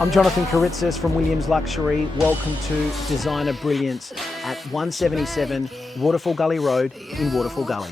I'm Jonathan Karitzis from Williams Luxury. Welcome to Designer Brilliance at 177 Waterfall Gully Road in Waterfall Gully.